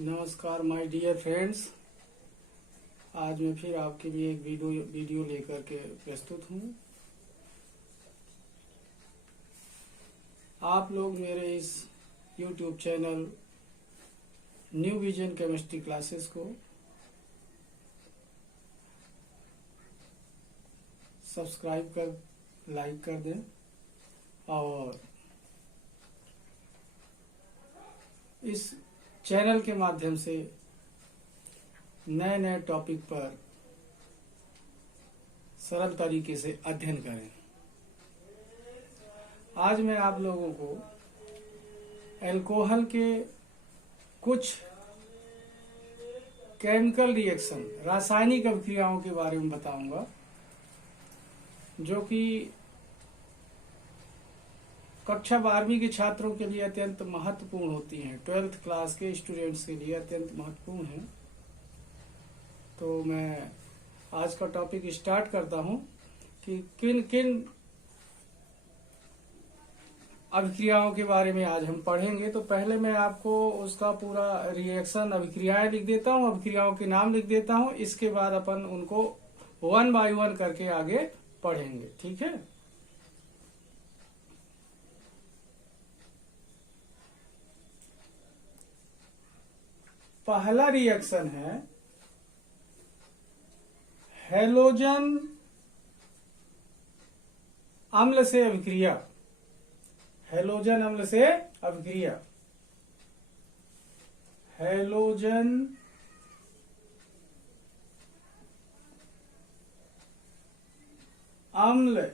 नमस्कार my dear friends. आज मैं फिर आपके लिए एक वीडियो लेकर के प्रस्तुत हूँ। आप लोग मेरे इस YouTube channel new vision chemistry classes को सब्सक्राइब कर लाइक कर दें और इस चैनल के माध्यम से नए नए टॉपिक पर सरल तरीके से अध्ययन करें। आज मैं आप लोगों को अल्कोहल के कुछ केमिकल रिएक्शन रासायनिक अभिक्रियाओं के बारे में बताऊंगा, जो कि कक्षा 12वीं के छात्रों के लिए अत्यंत महत्वपूर्ण होती हैं। 12th क्लास के स्टूडेंट्स के लिए अत्यंत महत्वपूर्ण है। तो मैं आज का टॉपिक स्टार्ट करता हूं कि किन किन अभिक्रियाओं के बारे में आज हम पढ़ेंगे। तो पहले मैं आपको उसका पूरा रिएक्शन अभिक्रियाएं लिख देता हूं, अभिक्रियाओं के नाम लिख देता हूं। इसके बाद अपन उनको 1 बाय 1 करके आगे पढ़ेंगे, ठीक है। पहला रिएक्शन है हैलोजन अम्ल से अभिक्रिया। हैलोजन अम्ल से अभिक्रिया। हैलोजन अम्ल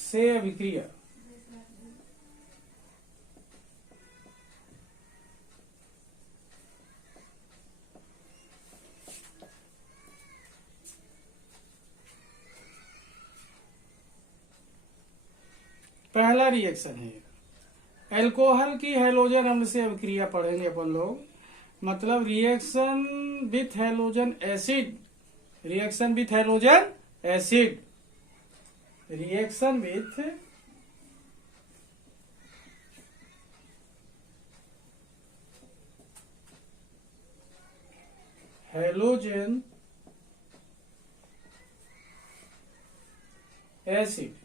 से अभिक्रिया। पहला रिएक्शन है अल्कोहल की हैलोजन अम्ल से अभिक्रिया पढ़ेंगे अपन लोग। मतलब reaction with halogen acid. Reaction with halogen acid. Reaction with halogen acid.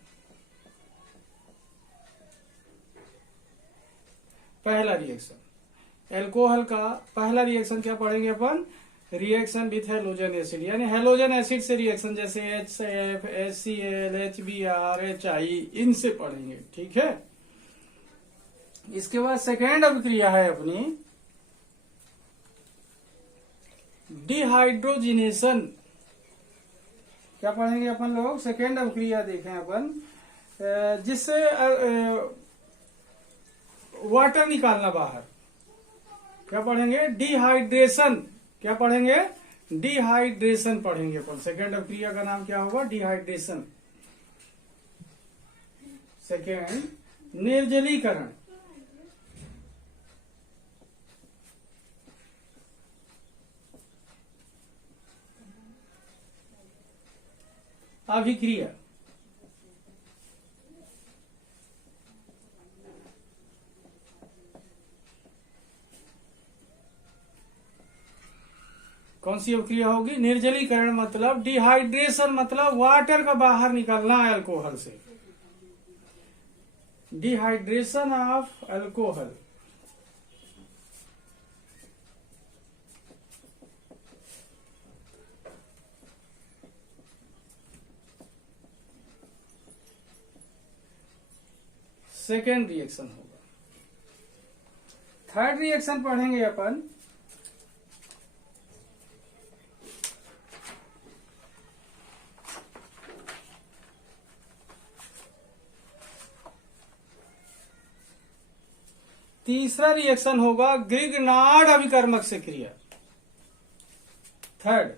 पहला रिएक्शन अल्कोहल का पहला रिएक्शन क्या पढ़ेंगे अपन? रिएक्शन विथ हैलोजन एसिड, यानी हैलोजन एसिड से रिएक्शन, जैसे HF, HCl, HBr, HI, इनसे पढ़ेंगे, ठीक है। इसके बाद सेकेंड अभिक्रिया है अपनी डिहाइड्रोजिनेशन। क्या पढ़ेंगे अपन लोग? सेकेंड अभिक्रिया देखें अपन, जिससे वाटर निकालना बाहर। क्या पढ़ेंगे? डिहाइड्रेशन। क्या पढ़ेंगे? डिहाइड्रेशन पढ़ेंगे अपन। सेकेंड अभिक्रिया का नाम क्या होगा? डिहाइड्रेशन। सेकेंड निर्जलीकरण। अभिक्रिया। कौन सी अभिक्रिया होगी? निर्जलीकरण। मतलब डिहाइड्रेशन, मतलब वाटर का बाहर निकलना है अल्कोहल से। Dehydration of alcohol. Second reaction होगा। थर्ड रिएक्शन पढ़ेंगे अपन तीसरा रिएक्शन होगा ग्रिग्नार्ड अभिकर्मक से क्रिया। थर्ड,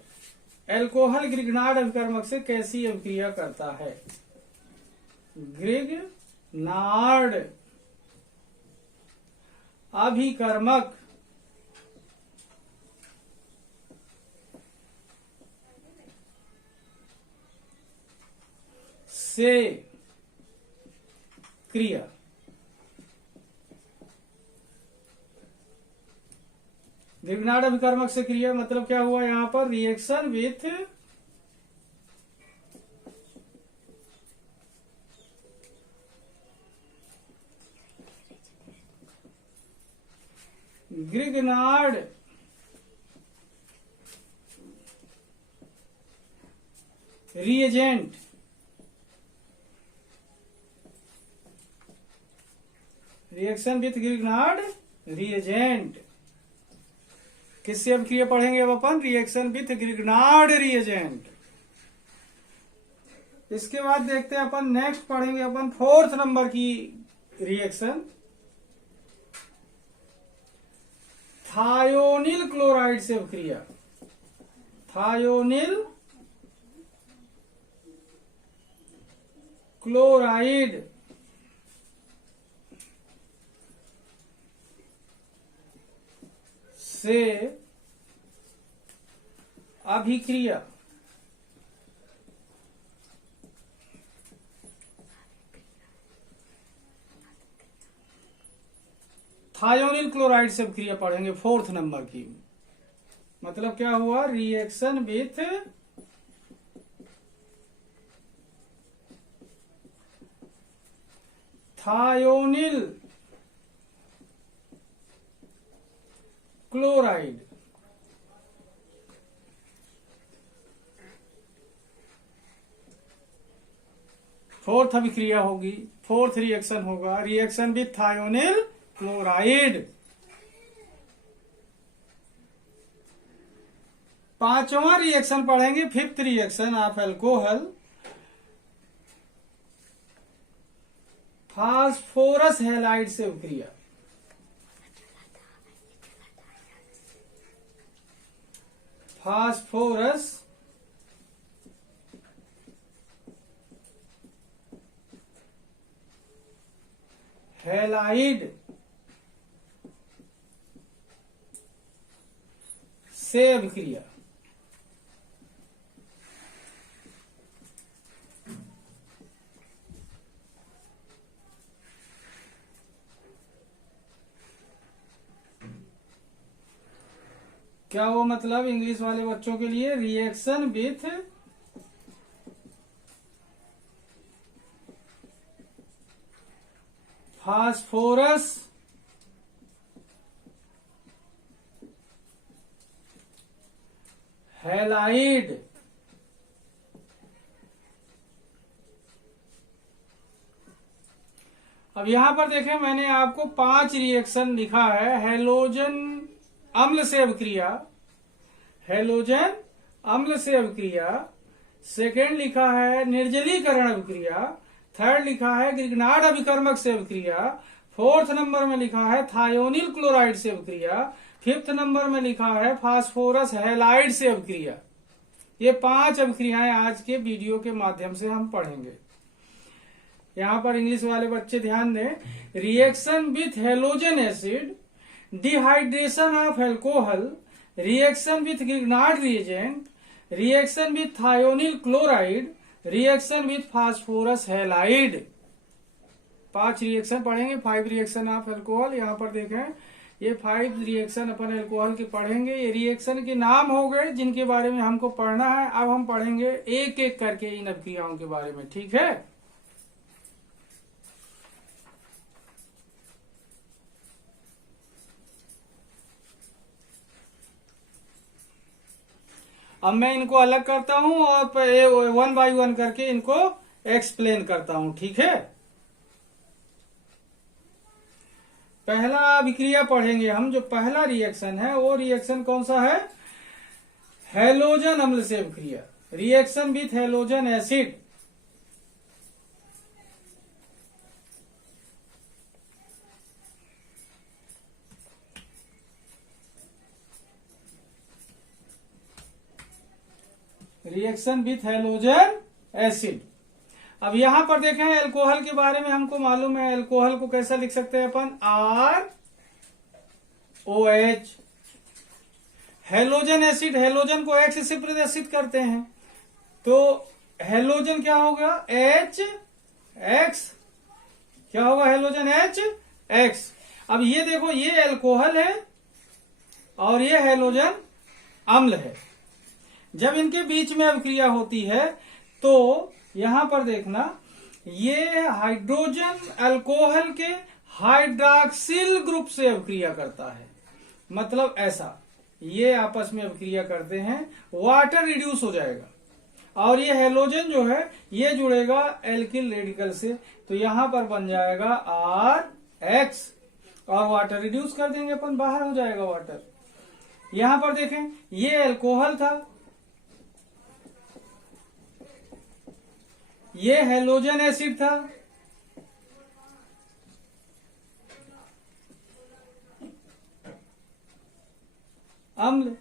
अल्कोहल ग्रिग्नार्ड अभिकर्मक से कैसी अभिक्रिया करता है? ग्रिग्नार्ड अभिकर्मक से क्रिया। ग्रिग्नार्ड अभिकर्मक से क्रिया, मतलब क्या हुआ यहाँ पर, reaction with Grignard reagent, reaction with Grignard reagent. किससे अब क्रिया पढ़ेंगे अब अपन, रिएक्शन विथ ग्रिग्नार्ड रिएजेंट। इसके बाद देखते हैं अपन, नेक्स्ट पढ़ेंगे अपन 4th नंबर की रिएक्शन, थायोनिल क्लोराइड से क्रिया। थायोनिल क्लोराइड से अभिक्रिया। थायोनिल क्लोराइड से क्रिया पढ़ेंगे 4th नंबर की। मतलब क्या हुआ, reaction with thionyl chloride fourth अभिक्रिया होगी, 4th रिएक्शन होगा, रिएक्शन विथ थायोनिल क्लोराइड। 5वां रिएक्शन पढ़ेंगे, 5th reaction of alcohol, phosphorus halide से क्रिया। फास्फोरस हैलाइड से अभिक्रिया। क्या वो मतलब इंग्लिश वाले बच्चों के लिए, रिएक्शन विथ फास्फोरस हैलाइड अब यहां पर देखें, मैंने आपको 5 रिएक्शन लिखा है। हैलोजन अम्ल से अभिक्रिया, हैलोजन अम्ल से अभिक्रिया। सेकेंड लिखा है निर्जलीकरण अभिक्रिया। थर्ड लिखा है ग्रिग्नार्ड अभिकर्मक से अभिक्रिया। 4th नंबर में लिखा है थायोनिल क्लोराइड से अभिक्रिया। 5th नंबर में लिखा है फास्फोरस हैलाइड से अभिक्रिया। ये 5 अभिक्रियाएं आज के वीडियो के माध्यम से हम पढ़ेंगे। यहां पर इंग्लिश वाले बच्चे ध्यान दें, reaction with halogen acid, dehydration of alcohol, reaction with Grignard reagent, reaction with thionyl chloride, reaction with phosphorus halide. 5 reaction पढ़ेंगे। 5 रिएक्शन ऑफ अल्कोहल, यहाँ पर देखें ये 5 रिएक्शन अपन अल्कोहल के पढ़ेंगे। ये रिएक्शन के नाम हो गए जिनके बारे में हमको पढ़ना है। अब हम पढ़ेंगे एक एक करके इन अभिक्रियाओं के बारे में, ठीक है। अब मैं इनको अलग करता हूं और 1 by 1 करके इनको एक्सप्लेन करता हूं, ठीक है। पहला अभिक्रिया पढ़ेंगे हम। जो पहला रिएक्शन है वो रिएक्शन कौन सा है, हैलोजन अम्ल से अभिक्रिया, reaction with halogen acid. Reaction with halogen acid. अब यहां पर देखें अल्कोहल के बारे में हमको मालूम है। अल्कोहल को कैसा लिख सकते हैं अपन, ROH। हैलोजन एसिड, हैलोजन को X से प्रदर्शित करते हैं, तो हैलोजन क्या होगा, HX। क्या होगा हैलोजन HX। अब ये देखो, ये अल्कोहल है और ये हैलोजन अम्ल है। जब इनके बीच में अभिक्रिया होती है तो यहां पर देखना, ये हाइड्रोजन अल्कोहल के हाइड्रॉक्सिल ग्रुप से अभिक्रिया करता है। मतलब ऐसा, ये आपस में अभिक्रिया करते हैं, वाटर रिड्यूस हो जाएगा और ये हैलोजन जो है ये जुड़ेगा एल्किल रेडिकल से, तो यहां पर बन जाएगा RX और वाटर रिड्यूस कर देंगे अपन, बाहर हो जाएगा वाटर। यहां पर देखें, ये अल्कोहल था, ये हैलोजन एसिड था, अम्ल,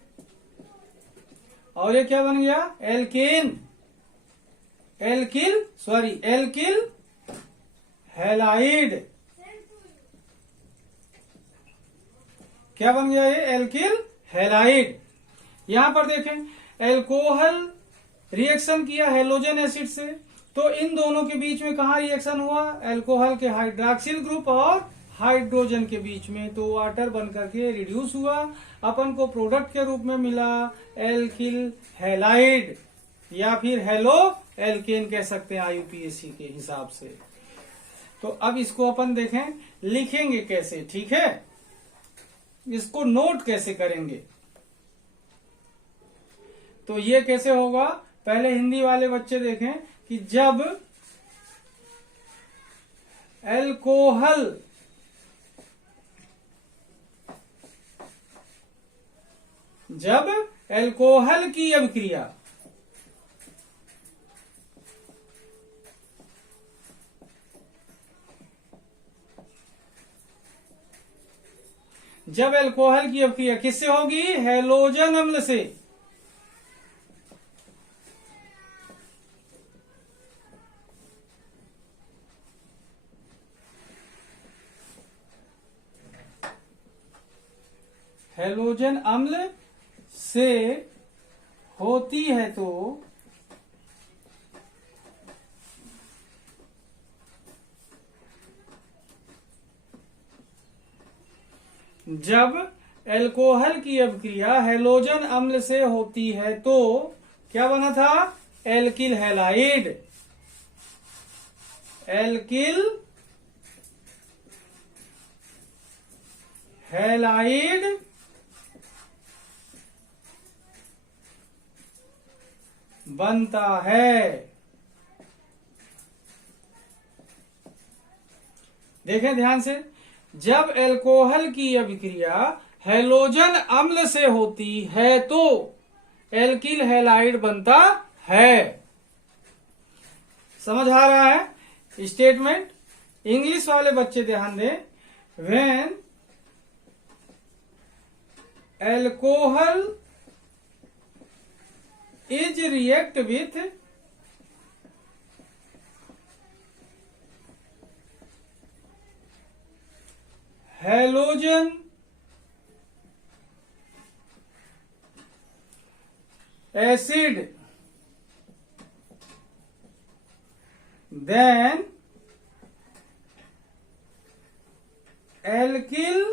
और ये क्या बन गया? Alkyl halide. क्या बन गया? ये एल्किल हैलाइड। यहां पर देखें, एल्कोहल रिएक्शन किया हैलोजन एसिड से, तो इन दोनों के बीच में कहा रिएक्शन हुआ? अल्कोहल के हाइड्रॉक्सिल ग्रुप और हाइड्रोजन के बीच में, तो वाटर बन करके रिड्यूस हुआ, अपन को प्रोडक्ट के रूप में मिला एल्किल हैलाइड या फिर हेलो एल्केन कह सकते हैं IUPAC के हिसाब से। तो अब इसको अपन देखें लिखेंगे कैसे, ठीक है? इसको नोट कैसे करेंगे? तो ये कैसे होगा? पहले हिंदी वाले बच्चे देखें कि जब अल्कोहल की अभिक्रिया किससे होगी? हैलोजन अम्ल से। हैलोजन अम्ल से होती है तो जब अल्कोहल की अभिक्रिया हैलोजन अम्ल से होती है तो क्या बना था? Alkyl halide. एल्किल हैलाइड बनता है। देखें ध्यान से, जब अल्कोहल की अभिक्रिया हैलोजन अम्ल से होती है तो एल्किल हैलाइड बनता है। समझ आ रहा है स्टेटमेंट? इंग्लिश वाले बच्चे ध्यान दें, when alcohol is react with halogen acid then alkyl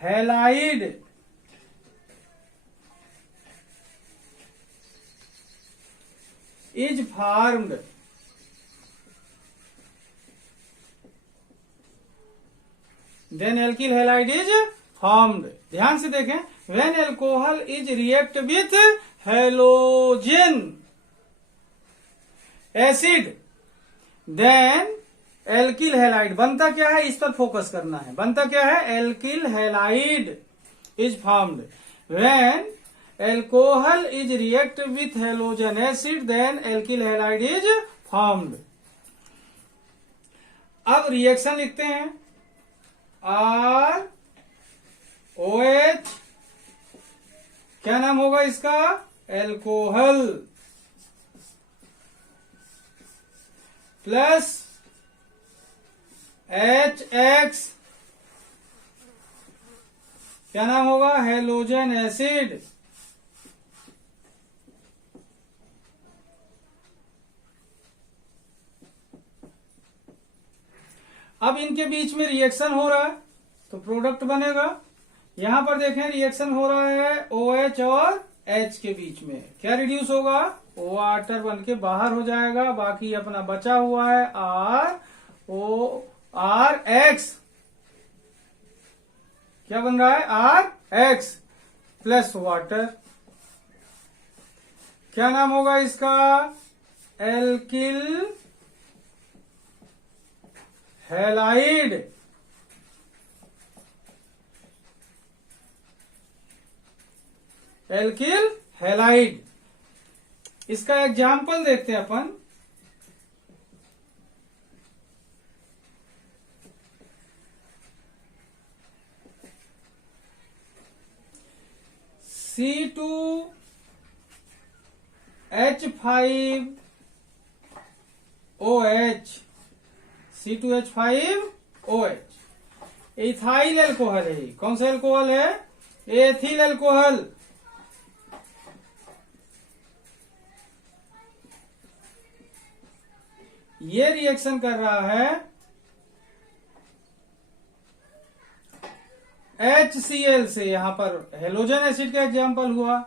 halide is formed. Then alkyl halide is formed. ध्यान से देखें, when alcohol is react with halogen acid then alkyl halide बनता क्या है? इस पर फोकस करना है। बनता क्या है? alkyl halide is formed. When alcohol is react with halogen acid then alkyl halide is formed. अब रिएक्शन लिखते हैं, ROH क्या नाम होगा इसका? अल्कोहल प्लस HX क्या नाम होगा? हैलोजन एसिड अब इनके बीच में रिएक्शन हो रहा है तो प्रोडक्ट बनेगा। यहां पर देखें रिएक्शन हो रहा है OH और H के बीच में, क्या रिड्यूस होगा, वाटर बन के बाहर हो जाएगा। बाकी अपना बचा हुआ है RORX, क्या बन रहा है RX प्लस वाटर। क्या नाम होगा इसका, एल्किल हैलाइड। Alkyl halide. इसका एग्जाम्पल देखते हैं अपन। C2H5OH, C2H5OH इथाइल एल्कोहल है। कौन सा एल्कोहल है, एथिल एल्कोहल। ये रिएक्शन कर रहा है HCl से। यहां पर हेलोजन एसिड का एग्जांपल हुआ,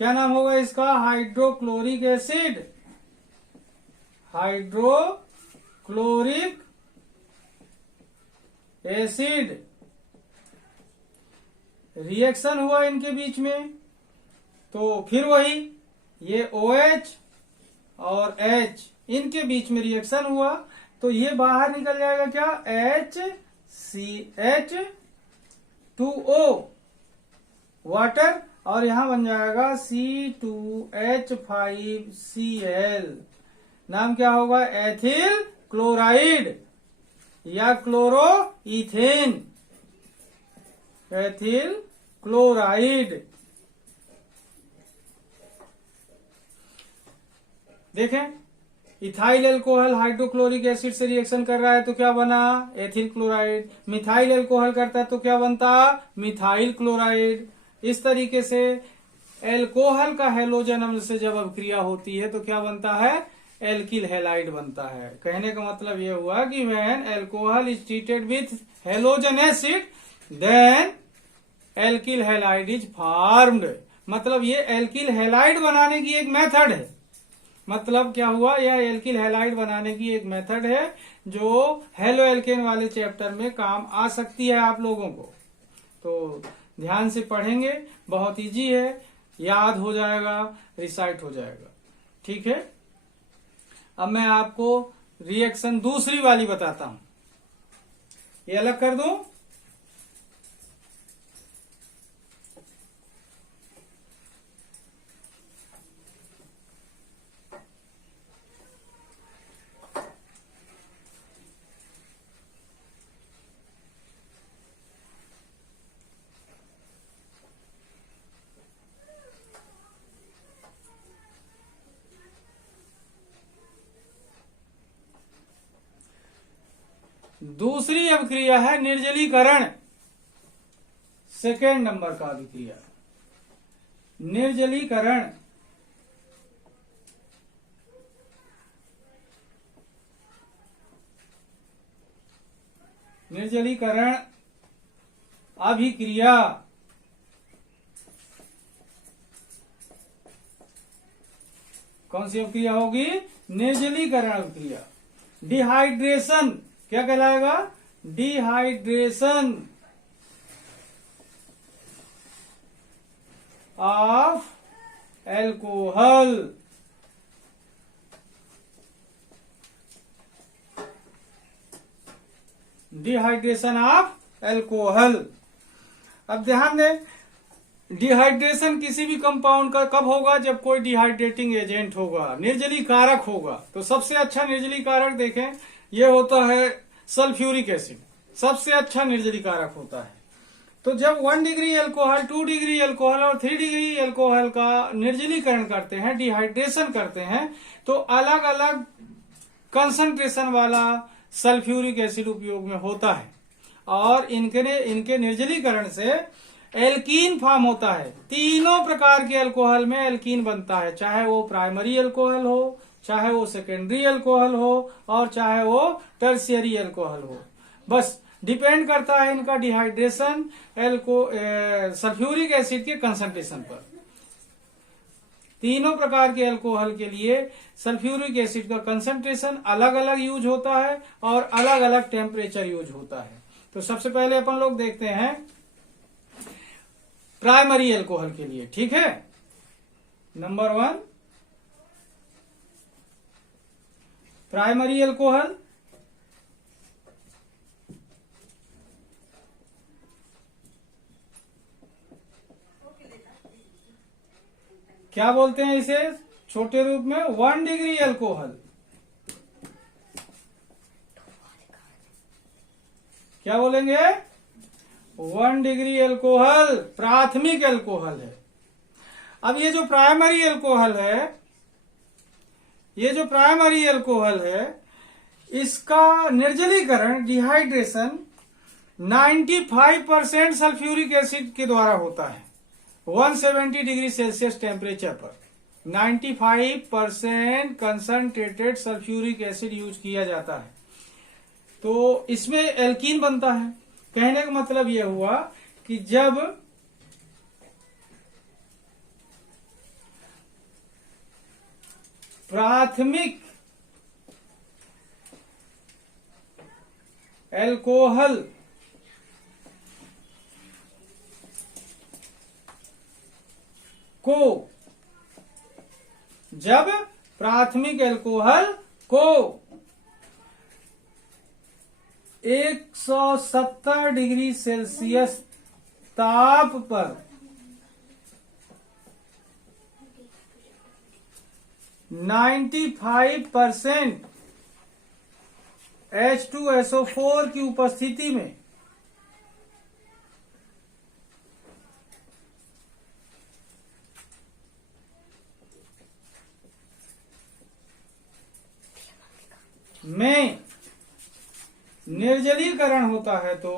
क्या नाम होगा इसका, hydrochloric acid. Hydrochloric acid reaction हुआ इनके बीच में, तो फिर वही ये OH और H इनके बीच में रिएक्शन हुआ, तो ये बाहर निकल जाएगा क्या, HCH2O वाटर, और यहां बन जाएगा C2H5Cl। नाम क्या होगा, एथिल क्लोराइड या क्लोरो इथेन, एथिल क्लोराइड। देखें, इथाइल एल्कोहल हाइड्रोक्लोरिक एसिड से रिएक्शन कर रहा है तो क्या बना, एथिल क्लोराइड। मिथाइल एल्कोहल करता है तो क्या बनता, मिथाइल क्लोराइड। इस तरीके से एल्कोहल का हेलोजन अम्ल से जब अभिक्रिया होती है तो क्या बनता है, एल्किल हैलाइड बनता है। कहने का मतलब यह हुआ कि when alcohol is treated with halogen acid then alkyl halide is formed. मतलब ये एल्किल हैलाइड बनाने की एक मेथड है। मतलब क्या हुआ, यह एल्किल हैलाइड बनाने की एक मेथड है जो हेलो एल्केन वाले चैप्टर में काम आ सकती है आप लोगों को। तो ध्यान से पढ़ेंगे, बहुत इजी है, याद हो जाएगा, रिसाइट हो जाएगा। ठीक है, अब मैं आपको रिएक्शन दूसरी वाली बताता हूं। ये अलग कर दूं, दूसरी अभिक्रिया है निर्जलीकरण। सेकेंड नंबर का अभिक्रिया निर्जलीकरण। निर्जलीकरण अभिक्रिया कौन सी अभिक्रिया होगी, निर्जलीकरण अभिक्रिया। डिहाइड्रेशन क्या कहलाएगा, dehydration of alcohol. Dehydration of alcohol. अब ध्यान दें, डिहाइड्रेशन किसी भी कंपाउंड का कब होगा, जब कोई डिहाइड्रेटिंग एजेंट होगा, निर्जलीकारक होगा। तो सबसे अच्छा निर्जलीकारक देखें, ये होता है सल्फ्यूरिक एसिड, सबसे अच्छा निर्जलीकारक होता है। तो जब 1 डिग्री अल्कोहल, 2 डिग्री अल्कोहल और 3 डिग्री अल्कोहल का निर्जलीकरण करते हैं, डिहाइड्रेशन करते हैं, तो अलग अलग कंसंट्रेशन वाला सल्फ्यूरिक एसिड उपयोग में होता है और इनके निर्जलीकरण से एल्कीन फॉर्म होता है। तीनों प्रकार के अल्कोहल में एल्कीन बनता है, चाहे वो प्राइमरी अल्कोहल हो, चाहे वो सेकेंडरी अल्कोहल हो और चाहे वो टर्शियरी अल्कोहल हो। बस डिपेंड करता है इनका डिहाइड्रेशन सल्फ्यूरिक एसिड के कंसंट्रेशन पर। तीनों प्रकार के अल्कोहल के लिए सल्फ्यूरिक एसिड का कंसंट्रेशन अलग अलग यूज होता है और अलग अलग टेम्परेचर यूज होता है। तो सबसे पहले अपन लोग देखते हैं प्राइमरी अल्कोहल के लिए, ठीक है। Number 1 primary alcohol. क्या बोलते हैं इसे छोटे रूप में? 1 डिग्री अल्कोहल। क्या बोलेंगे? 1 डिग्री अल्कोहल प्राथमिक अल्कोहल है। अब ये जो प्राइमरी अल्कोहल है, इसका निर्जलीकरण डिहाइड्रेशन 95% सल्फ्यूरिक एसिड के द्वारा होता है 170 डिग्री सेल्सियस टेम्परेचर पर। 95% कंसंट्रेटेड सल्फ्यूरिक एसिड यूज किया जाता है, तो इसमें एल्कीन बनता है। कहने का मतलब यह हुआ कि जब प्राथमिक अल्कोहल को 170 डिग्री सेल्सियस ताप पर 95% H2SO4 की उपस्थिति में निर्जलीकरण होता है, तो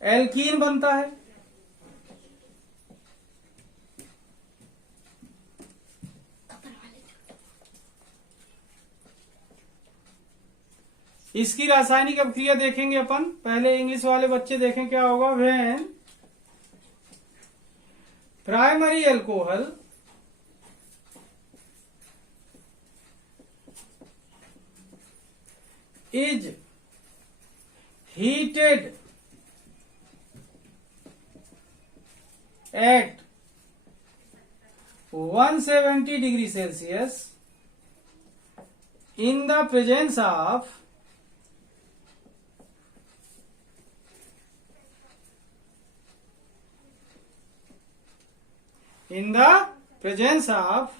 एल्कीन बनता है। इसकी रासायनिक अभिक्रिया देखेंगे अपन। पहले इंग्लिश वाले बच्चे देखें क्या होगा। When primary alcohol is heated at 170 degree Celsius in the presence of in the presence of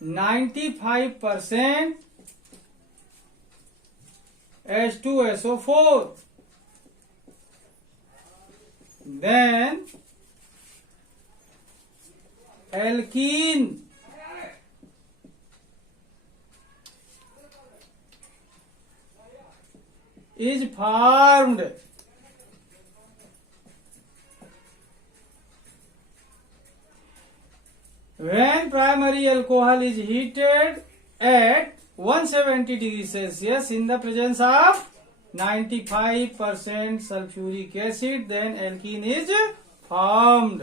95% H2SO4, then alkene is formed. When primary alcohol is heated at 170 degree Celsius in the presence of 95% sulfuric acid, then alkene is formed.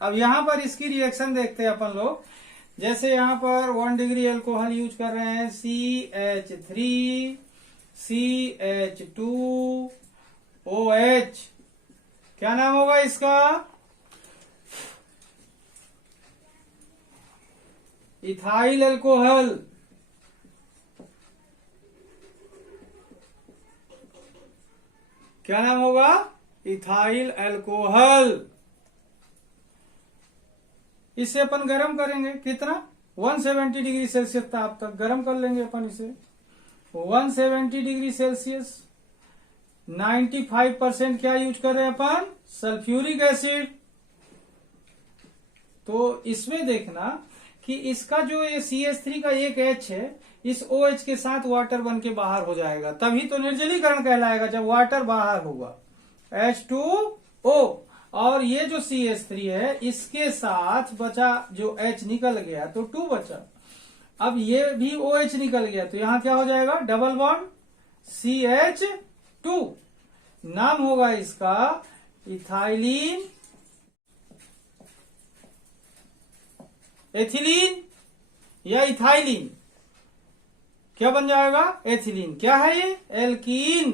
अब यहाँ पर इसकी reaction देखते हैं अपन लोग। जैसे यहाँ पर 1 डिग्री अल्कोहल यूज कर रहे हैं, CH3 CH2OH, क्या नाम होगा इसका? Ethyl alcohol. क्या नाम होगा? Ethyl alcohol. इसे अपन गर्म करेंगे, कितना? 170 डिग्री सेल्सियस ताप तक गर्म कर लेंगे अपन इसे। 170 डिग्री सेल्सियस 95% क्या यूज कर रहे हैं अपन, सल्फ्यूरिक एसिड। तो इसमें देखना कि इसका जो ये CH3 का एक H है, इस OH के साथ वाटर बन के बाहर हो जाएगा, तभी तो निर्जलीकरण कहलाएगा, जब वाटर बाहर होगा, H2O। और ये जो CH3 है, इसके साथ बचा जो H निकल गया तो 2 बचा। अब ये भी OH निकल गया तो यहां क्या हो जाएगा, डबल बॉन्ड CH2। नाम होगा इसका इथाइलिन, एथिलीन या इथाइलिन। क्या बन जाएगा, एथिलीन। क्या है ये, एल्कीन।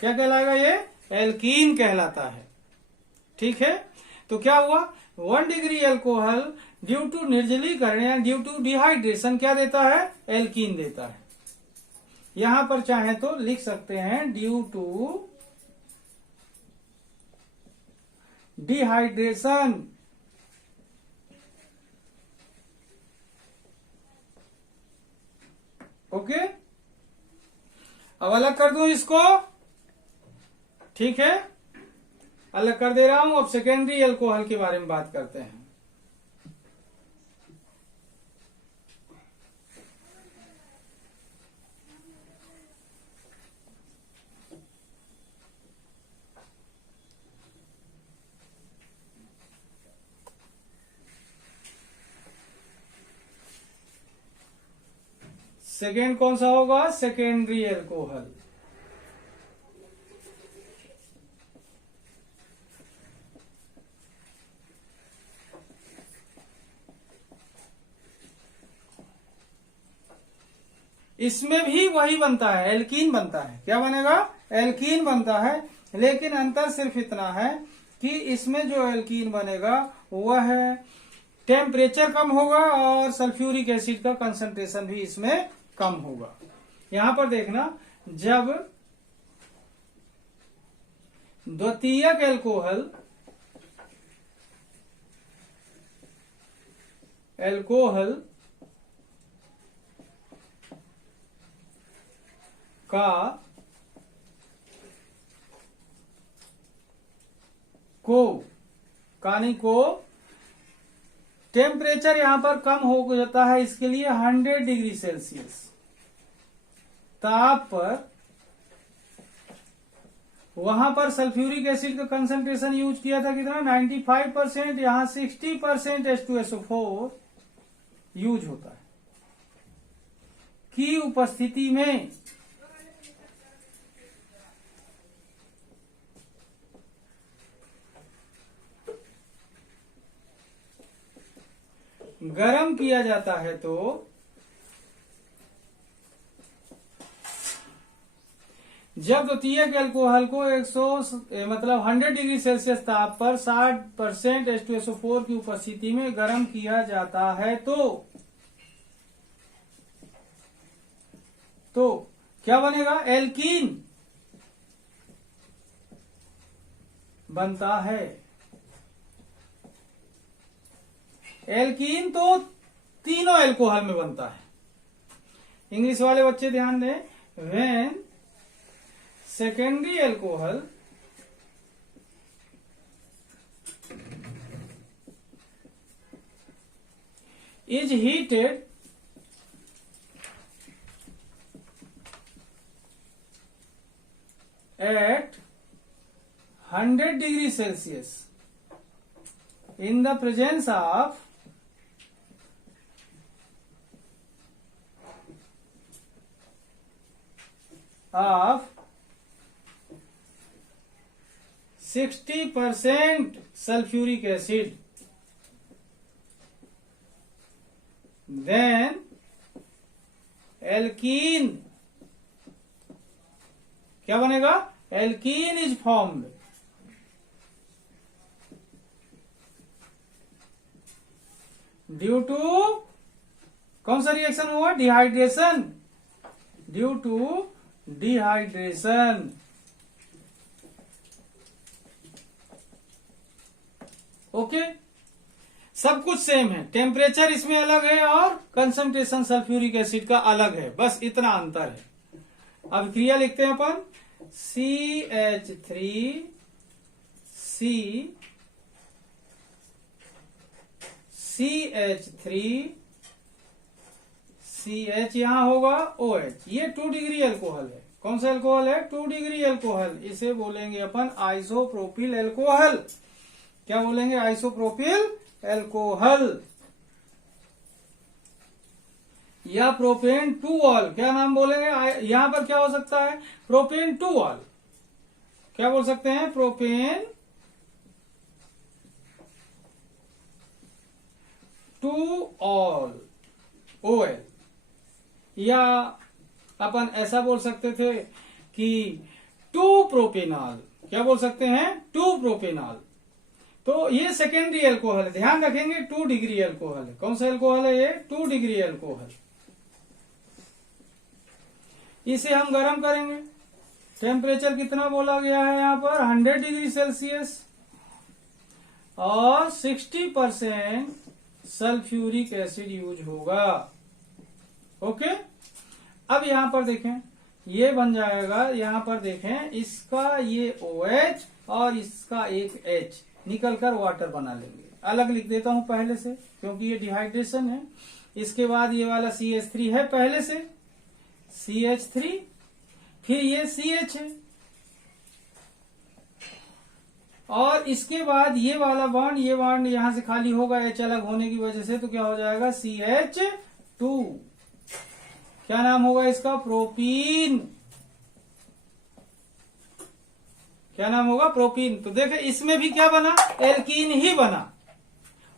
क्या कहलाएगा ये, एल्कीन कहलाता है। ठीक है, तो क्या हुआ, 1 डिग्री एल्कोहल ड्यू टू निर्जलीकरण या ड्यू टू डिहाइड्रेशन क्या देता है, एल्कीन देता है। यहां पर चाहे तो लिख सकते हैं ड्यू टू डिहाइड्रेशन। ओके, अब अलग कर दूं इसको। ठीक है, अलग कर दे रहा हूं। अब सेकेंडरी अल्कोहल के बारे में बात करते हैं। सेकेंड कौन सा होगा, सेकेंडरी अल्कोहल। इसमें भी वही बनता है, एल्कीन बनता है। क्या बनेगा, एल्कीन बनता है, लेकिन अंतर सिर्फ इतना है कि इसमें जो एल्कीन बनेगा वह है टेम्परेचर कम होगा और सल्फ्यूरिक एसिड का कंसंट्रेशन भी इसमें कम होगा। यहां पर देखना, जब द्वितीयक एल्कोहल का टेम्परेचर यहां पर कम हो जाता है, इसके लिए 100 डिग्री सेल्सियस ताप पर, वहां पर सल्फ्यूरिक एसिड का कंसंट्रेशन यूज किया था कितना, 95%। यहां 60% H2SO4 यूज होता है की उपस्थिति में गरम किया जाता है तो जब द्वितीयक एल्कोहल को 100 डिग्री सेल्सियस ताप पर 60% H2SO4 की उपस्थिति में गर्म किया जाता है तो क्या बनेगा, एल्कीन बनता है। एल्कीन तो तीनों एल्कोहल में बनता है। इंग्लिश वाले बच्चे ध्यान दें, when secondary alcohol is heated at 100 degree Celsius in the presence of of 60% sulfuric acid, then alkene क्या बनेगा, alkene is formed। Due to कौन सा रिएक्शन हुआ, dehydration, due to dehydration. Okay, सब कुछ सेम है, टेम्परेचर इसमें अलग है और कंसंट्रेशन सल्फ्यूरिक एसिड का अलग है, बस इतना अंतर है। अब क्रिया लिखते हैं अपन CH3 CH3 CH यहां होगा OH। ये 2 डिग्री एल्कोहल है। कौन सा एल्कोहल है? 2 डिग्री एल्कोहल। इसे बोलेंगे अपन आइसोप्रोपिल एल्कोहल। क्या बोलेंगे? आइसोप्रोपिल एल्कोहल या प्रोपेन 2-ऑल। क्या नाम बोलेंगे? यहां पर क्या हो सकता है? प्रोपेन 2-ऑल। क्या बोल सकते हैं? प्रोपेन 2-ऑल OL। या अपन ऐसा बोल सकते थे कि 2 प्रोपेनॉल। क्या बोल सकते हैं? 2 प्रोपेनॉल। तो ये सेकेंडरी एल्कोहल है। ध्यान रखेंगे 2 डिग्री एल्कोहल है। कौन सा एल्कोहल है ये? 2 डिग्री एल्कोहल। इसे हम गर्म करेंगे। टेम्परेचर कितना बोला गया है यहाँ पर? 100 डिग्री सेल्सियस और 60% सल्फ्यूरिक एसिड यूज होगा। ओके। अब यहां पर देखें, ये बन जाएगा। यहां पर देखें, इसका ये OH और इसका एक H निकल कर वाटर बना लेंगे। अलग लिख देता हूं पहले से, क्योंकि ये डिहाइड्रेशन है। इसके बाद ये वाला CH3 है पहले से, CH3, फिर ये CH है, और इसके बाद ये वाला बॉन्ड, ये बॉन्ड यहां से खाली होगा H अलग होने की वजह से, तो क्या हो जाएगा? CH2। क्या नाम होगा इसका? प्रोपीन। क्या नाम होगा? प्रोपीन। तो देखे इसमें भी क्या बना? एल्कीन ही बना।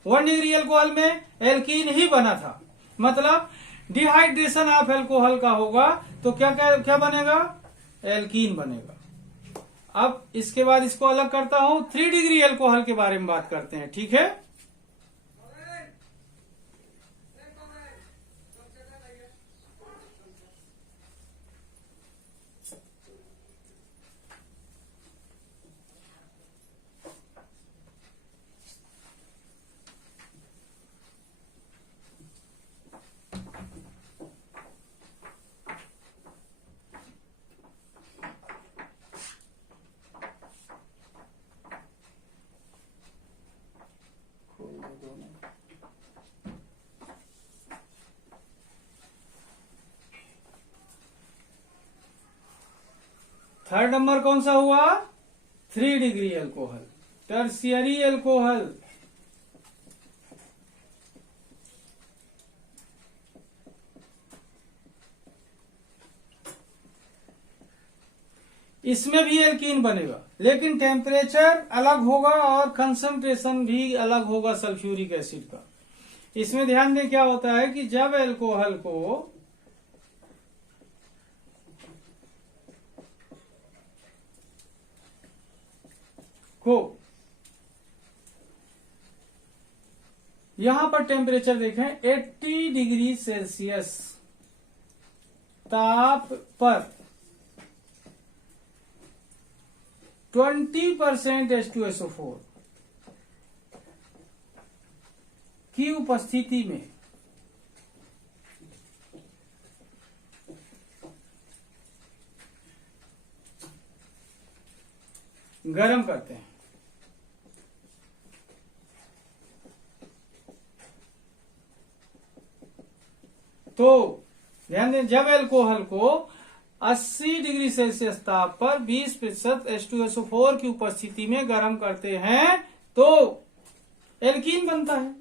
1 डिग्री एल्कोहल में एल्कीन ही बना था। मतलब डिहाइड्रेशन ऑफ एल्कोहल का होगा तो क्या क्या, क्या बनेगा? एल्कीन बनेगा। अब इसके बाद इसको अलग करता हूं। 3 डिग्री एल्कोहल के बारे में बात करते हैं। ठीक है। थर्ड नंबर कौन सा हुआ? 3 डिग्री एल्कोहल, टर्शियरी एल्कोहल। इसमें भी एल्कीन बनेगा, लेकिन टेम्परेचर अलग होगा और कंसंट्रेशन भी अलग होगा सल्फ्यूरिक एसिड का। इसमें ध्यान दें क्या होता है कि जब एल्कोहल को यहां पर टेम्परेचर देखें 80 डिग्री सेल्सियस ताप पर 20% H2SO4 की उपस्थिति में गर्म करते हैं। तो ध्यान दें, जब एल्कोहल को 80 डिग्री सेल्सियस ताप पर 20% H2SO4 की उपस्थिति में गर्म करते हैं तो एल्कीन बनता है।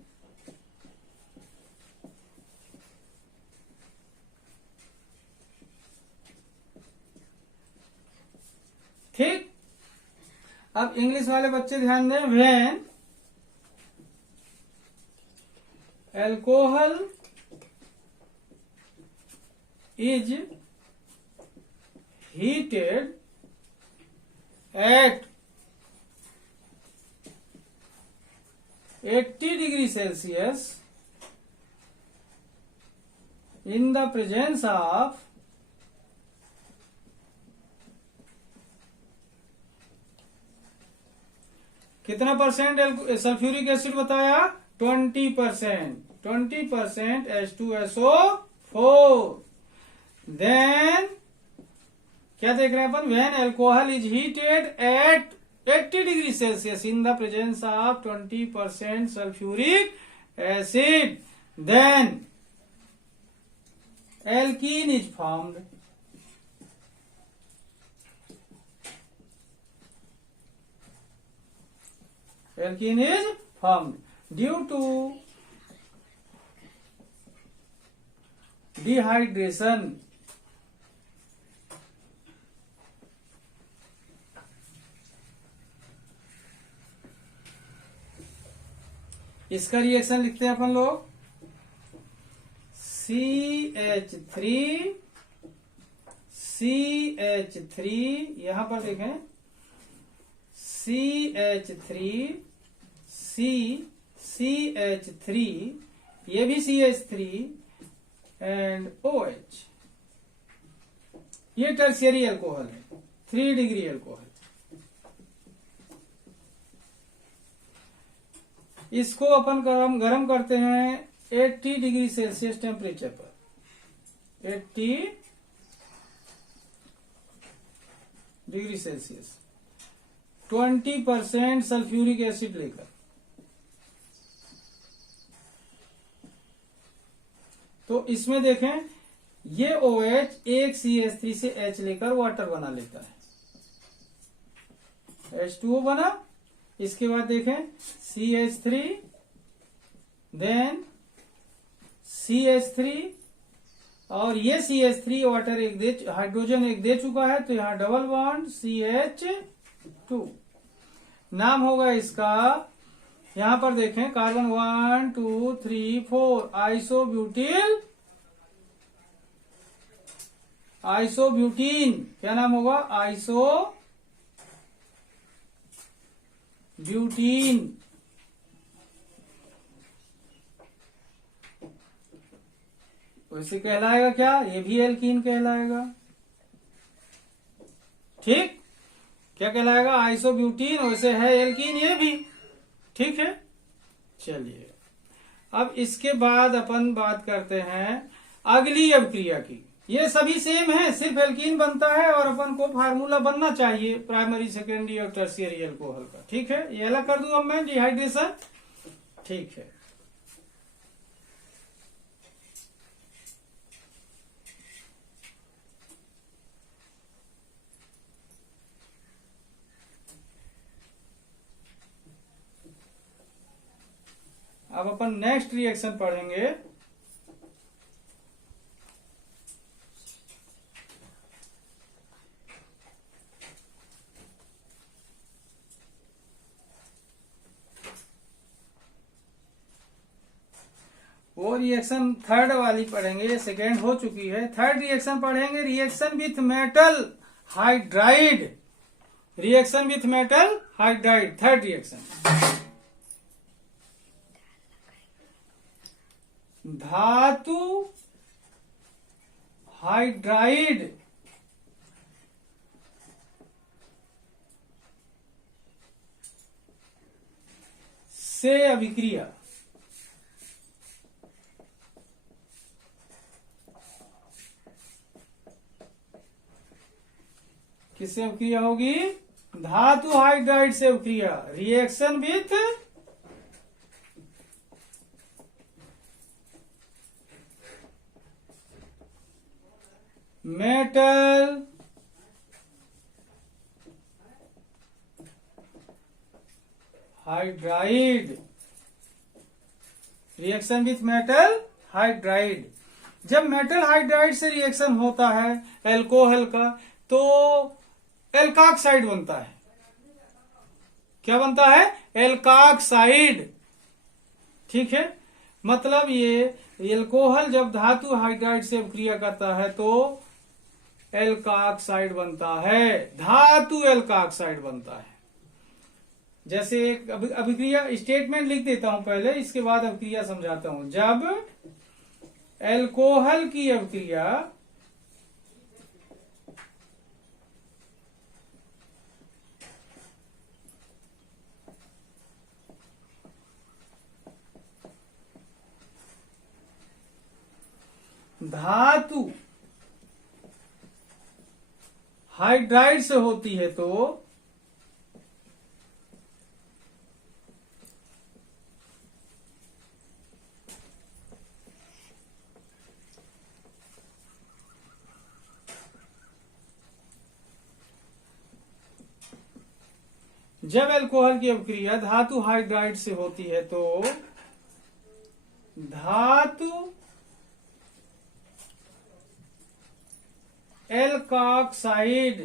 ठीक। अब इंग्लिश वाले बच्चे ध्यान दें, when alcohol is heated at 80 degree Celsius in the presence of कितना परसेंट सल्फ्यूरिक एसिड बताया? 20% H2SO4, then क्या देख रहे हैं अपन, when alcohol is heated at 80 degree Celsius in the presence of 20% sulphuric acid then alkene is formed. Alkene is formed due to dehydration. इसका रिएक्शन लिखते हैं अपन लोग CH3 यहां पर देखें CH3 ये भी CH3 एंड OH, ये टर्शियरी अल्कोहल है, 3 डिग्री अल्कोहल। इसको अपन गरम करते हैं 80 डिग्री सेल्सियस टेम्परेचर पर, 80 डिग्री सेल्सियस, 20% सल्फ्यूरिक एसिड लेकर। तो इसमें देखें ये OH एक CH3 से H लेकर वाटर बना लेता है, H2O बना। इसके बाद देखें CH3 देन CH3 और ये CH3 वाटर हाइड्रोजन एक दे चुका है, तो यहां डबल बॉन्ड CH2 नाम होगा इसका। यहां पर देखें कार्बन 1 2 3 4 आइसोब्यूटीन, क्या नाम होगा, आइसोब्यूटीन। वैसे कहलाएगा क्या, ये भी एल्कीन कहलाएगा। ठीक, क्या कहलाएगा, आइसोब्यूटीन, वैसे है एल्कीन ये भी। ठीक है, चलिए अब इसके बाद अपन बात करते हैं अगली अभिक्रिया की। ये सभी सेम है, सिर्फ एल्कीन बनता है और अपन को फार्मूला बनना चाहिए प्राइमरी सेकेंडरी और टर्शियरी अल्कोहल का। ठीक है, ये अलग कर दूं अब मैं, डिहाइड्रेशन। ठीक है, अब अपन नेक्स्ट रिएक्शन पढ़ेंगे। वो रिएक्शन थर्ड वाली पढ़ेंगे, ये सेकेंड हो चुकी है। थर्ड रिएक्शन पढ़ेंगे, reaction with metal hydride. Reaction with metal hydride, third reaction. धातु हाइड्राइड से अभिक्रिया। किससे अभिक्रिया होगी, धातु हाइड्राइड से अभिक्रिया। Reaction with metal hydride, reaction with metal hydride. जब मेटल हाइड्राइड से रिएक्शन होता है एल्कोहल का, तो एल्काक्साइड बनता है। क्या बनता है, एल्काक्साइड। ठीक है, मतलब ये एल्कोहल जब धातु हाइड्राइड से अभिक्रिया करता है तो एल्काक्साइड बनता है, धातु एल्काक्साइड बनता है। जैसे एक अभिक्रिया स्टेटमेंट लिख देता हूं पहले, इसके बाद अभिक्रिया समझाता हूं। जब एल्कोहल की अभिक्रिया धातु हाइड्राइड से होती है तो जब अल्कोहल की अपक्रिया धातु हाइड्राइड से होती है तो धातु एल्कोक्साइड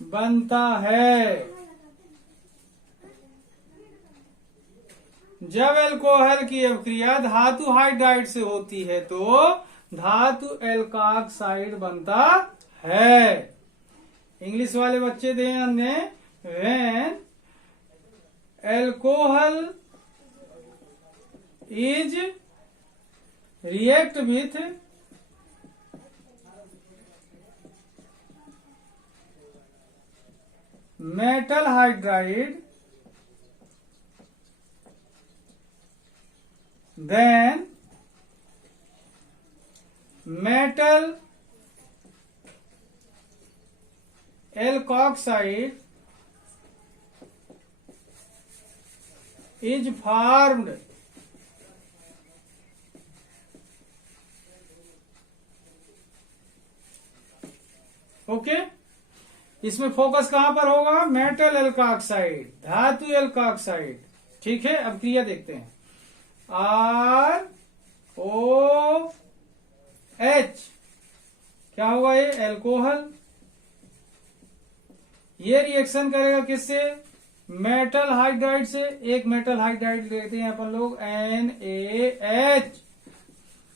बनता है। जब अल्कोहल की अपक्रिया धातु हाइड्राइड से होती है तो धातु एल्कोक्साइड बनता है। इंग्लिश वाले बच्चे ध्यान दें, when alcohol is react with metal hydride then metal alkoxide is formed। Okay, इसमें फोकस कहां पर होगा? मेटल एल्कोक्साइड, धातु एल्कोक्साइड। ठीक है, अब क्रिया देखते हैं। ROH क्या होगा? ये अल्कोहल, ये रिएक्शन करेगा किससे? मेटल हाइड्राइड से। एक मेटल हाइड्राइड लेते हैं अपन लोग NaH,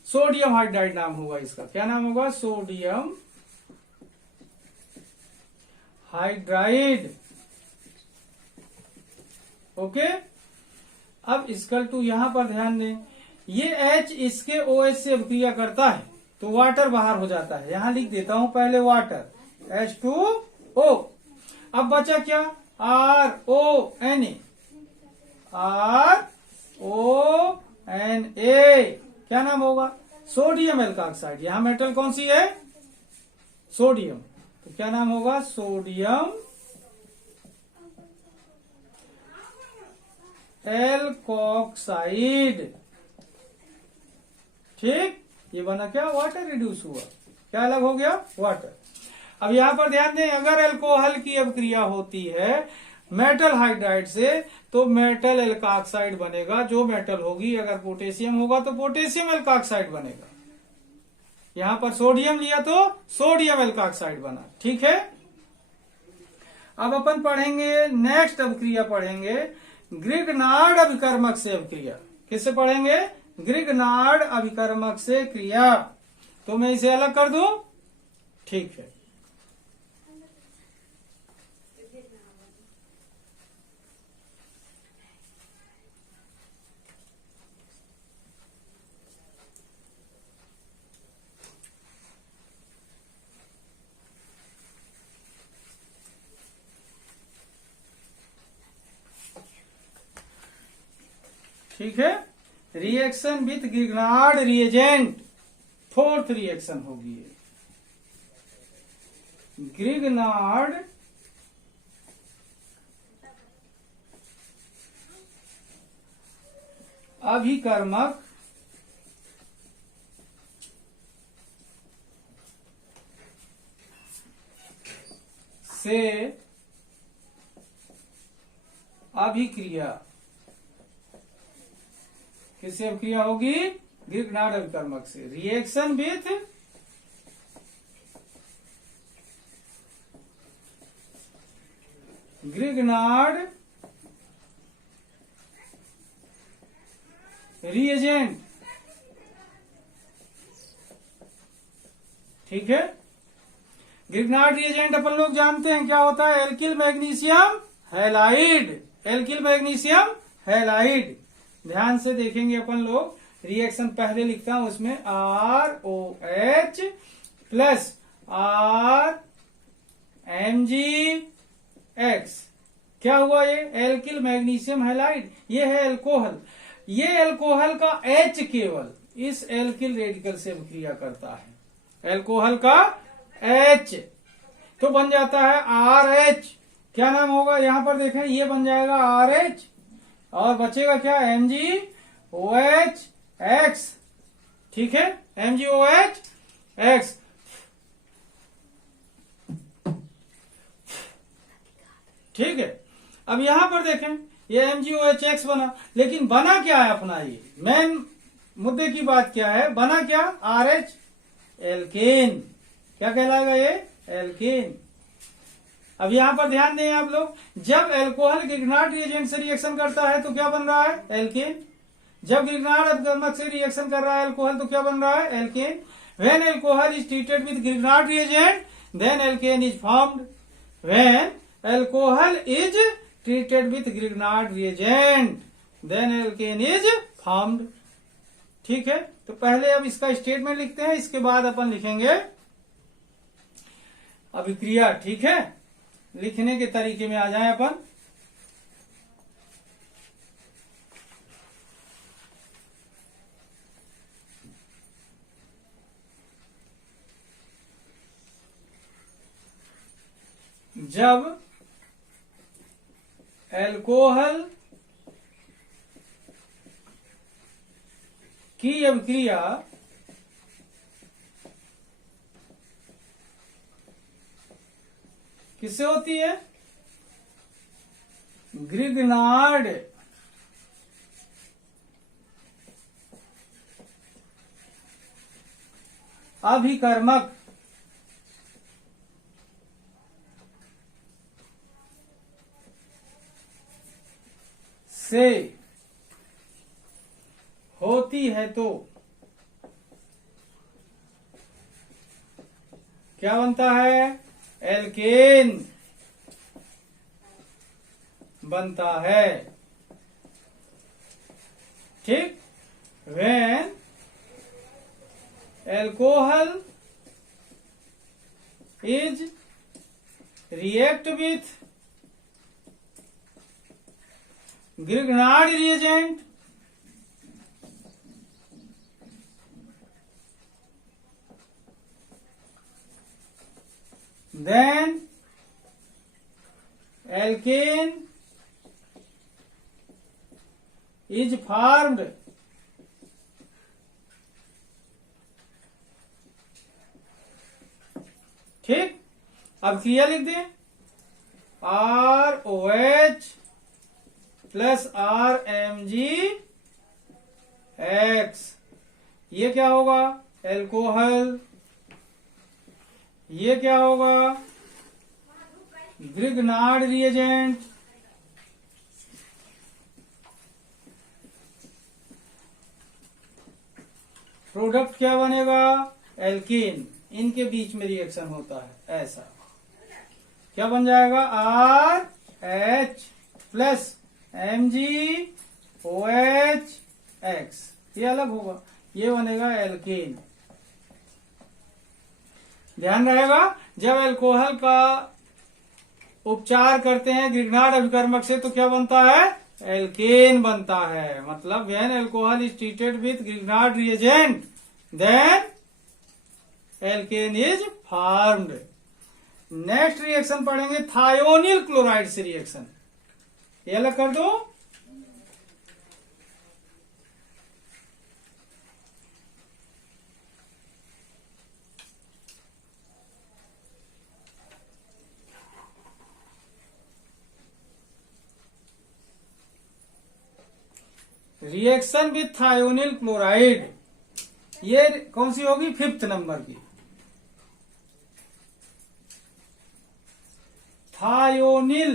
सोडियम हाइड्राइड नाम होगा इसका। क्या नाम होगा? Sodium hydride. ओके, अब इसकल टू यहां पर ध्यान दें, ये H इसके OH से अपक्रिया करता है तो वाटर बाहर हो जाता है। यहां लिख देता हूं पहले वाटर, H2O। अब बचा क्या? RONA, क्या नाम होगा? Sodium alkoxide. यहां मेटल कौन सी है? सोडियम। तो क्या नाम होगा? Sodium alkoxide. ठीक, ये बना क्या? वाटर रिड्यूस हुआ। क्या अलग हो गया? वाटर। अब यहां पर ध्यान दें, अगर अल्कोहल की अपक्रिया होती है मेटल हाइड्राइड से तो मेटल एल्कोक्साइड बनेगा। जो मेटल होगी, अगर पोटेशियम होगा तो पोटेशियम एल्कोक्साइड बनेगा। यहां पर सोडियम लिया तो सोडियम एल्कोक्साइड बना। ठीक है, अब अपन पढ़ेंगे नेक्स्ट अपक्रिया पढ़ेंगे ग्रिग्नार्ड अभिकर्मक से अपक्रिया। किससे पढ़ेंगे? ग्रिग्नार्ड अभिकर्मक से क्रिया। तो मैं इसे अलग कर दूं? ठीक है, ठीक है। Reaction with Grignard reagent, fourth reaction होगी ये। ग्रिग्नार्ड अभिकर्मक से अभिक्रिया। किससे अभिक्रिया होगी? ग्रिग्नार्ड अभिकर्मक से। Reaction with Grignard reagent. ठीक है, ग्रिग्नार्ड रिएजेंट अपन लोग जानते हैं क्या होता है? Alkyl magnesium halide, alkyl magnesium halide. ध्यान से देखेंगे अपन लोग, रिएक्शन पहले लिखता हूं, उसमें ROH प्लस RMgX। क्या हुआ ये एल्किल मैग्नीशियम हैलाइड, ये है एल्कोहल। ये एल्कोहल का H केवल इस एल्किल रेडिकल से अभिक्रिया करता है, एल्कोहल का H तो बन जाता है RH। क्या नाम होगा यहां पर देखें, ये बन जाएगा RH और बचेगा क्या MgOH(X), ठीक है MgOH(X). ठीक है, अब यहां पर देखें ये MgOH(X) बना, लेकिन बना क्या है अपना, ये मेन मुद्दे की बात क्या है, बना क्या RH, एल्केन। क्या कहलाएगा ये एल्केन। अब यहां पर ध्यान दें आप लोग, जब एल्कोहल ग्रिग्नार्ड रिएजेंट से रिएक्शन करता है तो क्या बन रहा है एल्केन। जब ग्रिग्नार्ड अपगर्मक से रिएक्शन कर रहा है एल्कोहल तो क्या बन रहा है alkane. When alcohol is treated with Grignard reagent then alkane is formed. When alcohol is treated with Grignard reagent then alkane is formed. ठीक है, तो पहले अब इसका स्टेटमेंट लिखते हैं, इसके बाद अपन लिखेंगे अभिक्रिया। ठीक है, लिखने के तरीके में आ जाए अपन। जब एल्कोहल की अभिक्रिया किससे होती है, ग्रिग्नार्ड अभिकर्मक से होती है तो क्या बनता है एल्केन बनता है। ठीक, when alcohol is react with Grignard reagent then alkane is formed। ठीक, अब क्रिया लिख दें ROH प्लस RMgX। ये क्या होगा एल्कोहल, ये क्या होगा ग्रिग्नार्ड रिएजेंट, प्रोडक्ट क्या बनेगा एल्केन। इनके बीच में रिएक्शन होता है ऐसा, क्या बन जाएगा RH प्लस MgOH(X), ये अलग होगा, ये बनेगा एल्केन। ध्यान रहेगा, जब एल्कोहल का उपचार करते हैं ग्रिग्नार्ड अभिकर्मक से तो क्या बनता है एल्केन बनता है। मतलब when alcohol is treated with Grignard reagent then alkane is formed. Next reaction पढ़ेंगे थायोनिल क्लोराइड से रिएक्शन, ये अलग कर दो। रिएक्शन विथ थायोनिल क्लोराइड, ये कौन सी होगी 5th नंबर की। थायोनिल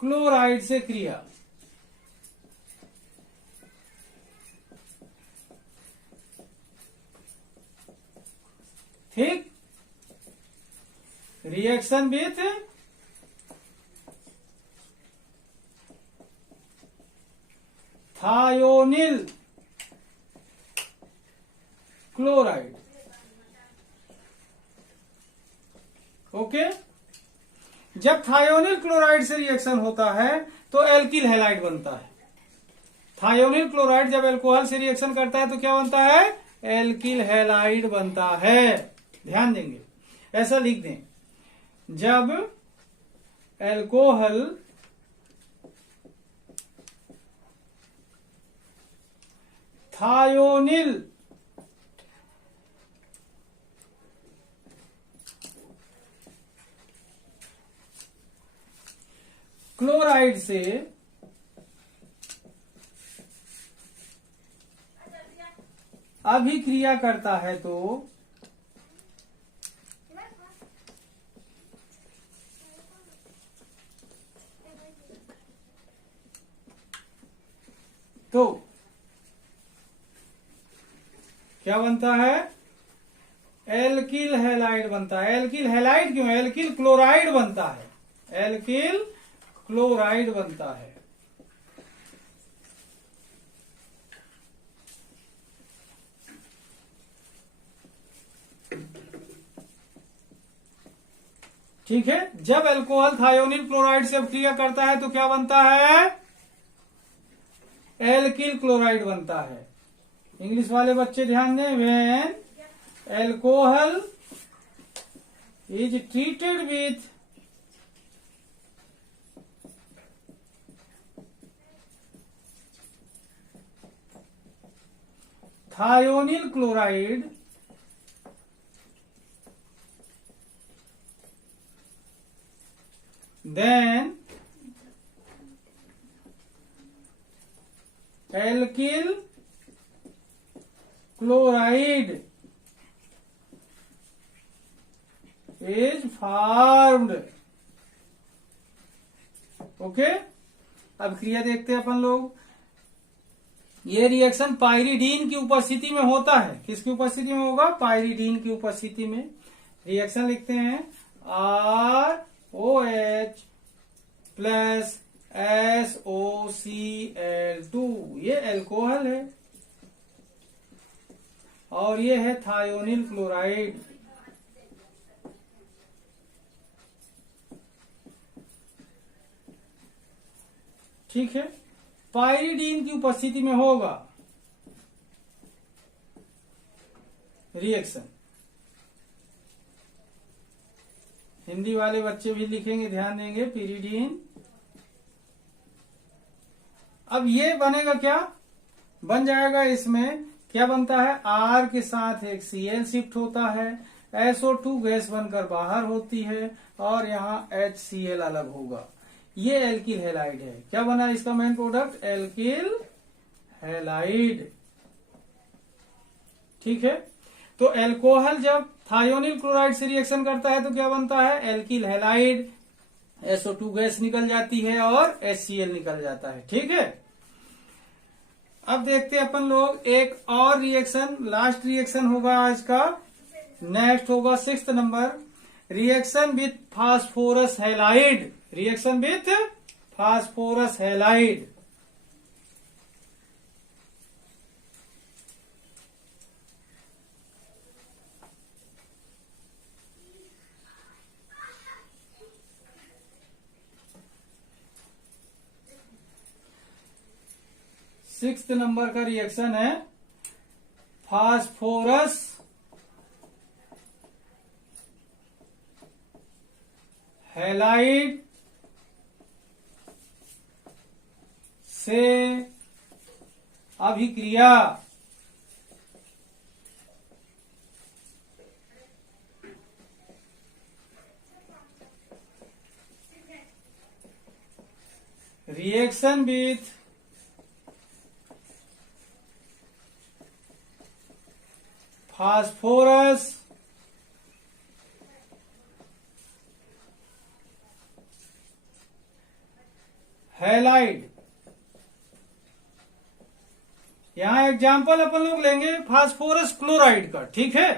क्लोराइड से क्रिया, ठीक, reaction with thionyl chloride. Okay, जब थायोनिल क्लोराइड से रिएक्शन होता है तो एल्किल हैलाइड बनता है। थायोनिल क्लोराइड जब अल्कोहल से रिएक्शन करता है तो क्या बनता है? एल्किल हैलाइड बनता है। ध्यान देंगे, ऐसा लिख दें, जब अल्कोहल थायोनिल क्लोराइड से अभिक्रिया करता है तो क्या बनता है? एल्किल हैलाइड बनता है। एल्किल हैलाइड क्यों? एल्किल क्लोराइड बनता है। एल्किल क्लोराइड बनता है। ठीक है, जब अल्कोहल थायोनिल क्लोराइड से अभिक्रिया करता है तो क्या बनता है? एल्किल क्लोराइड बनता है। इंग्लिश वाले बच्चे ध्यान दें, when alcohol is treated with thionyl chloride then alkyl chloride is formed। Okay, अब क्रिया देखते हैं अपन लोग। ये रिएक्शन पाइरीडीन की उपस्थिति में होता है। किसकी उपस्थिति में होगा? पाइरीडीन की उपस्थिति में। रिएक्शन लिखते हैं ROH प्लस SOCl2। ये अल्कोहल है और ये है थायोनिल क्लोराइड। ठीक है, पाइरीडीन की उपस्थिति में होगा रिएक्शन। हिंदी वाले बच्चे भी लिखेंगे, ध्यान देंगे, पिरीडीन। अब ये बनेगा क्या? बन जाएगा, इसमें क्या बनता है? R के साथ एक Cl शिफ्ट होता है, SO2 गैस बनकर बाहर होती है और यहाँ HCl अलग होगा। ये एल्किल हैलाइड है। क्या बना इसका मेन प्रोडक्ट? Alkyl halide. ठीक है, तो अल्कोहल जब थायोनिल क्लोराइड से रिएक्शन करता है तो क्या बनता है? Alkyl halide. SO2 गैस निकल जाती है और HCl निकल जाता है। ठीक है, अब देखते हैं अपन लोग एक और रिएक्शन, लास्ट रिएक्शन होगा आज का। नेक्स्ट होगा 6th number, reaction with phosphorus halide. Reaction with phosphorus halide. Sixth number का रिएक्शन है फास्फोरस हैलाइड से अभिक्रिया। Reaction with phosphorus halide. यहां एग्जाम्पल अपन लोग लेंगे फास्फोरस क्लोराइड का। ठीक है,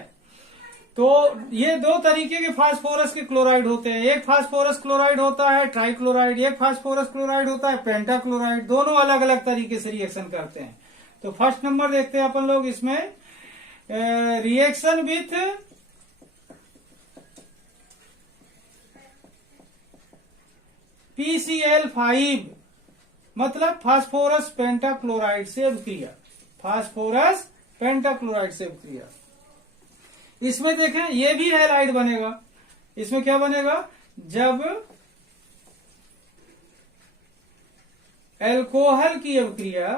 तो ये दो तरीके के फास्फोरस के क्लोराइड होते हैं। एक फास्फोरस क्लोराइड होता है ट्राइक्लोराइड, एक फास्फोरस क्लोराइड होता है पेंटाक्लोराइड। दोनों अलग अलग तरीके से रिएक्शन करते हैं। तो फर्स्ट नंबर देखते हैं अपन लोग इसमें, रिएक्शन विथ PCl5 मतलब फास्फोरस पेंटाक्लोराइड से अभिक्रिया, फास्फोरस पेंटाक्लोराइड से अभिक्रिया। इसमें देखें ये भी हैलाइड बनेगा। इसमें क्या बनेगा, जब एल्कोहल की अभिक्रिया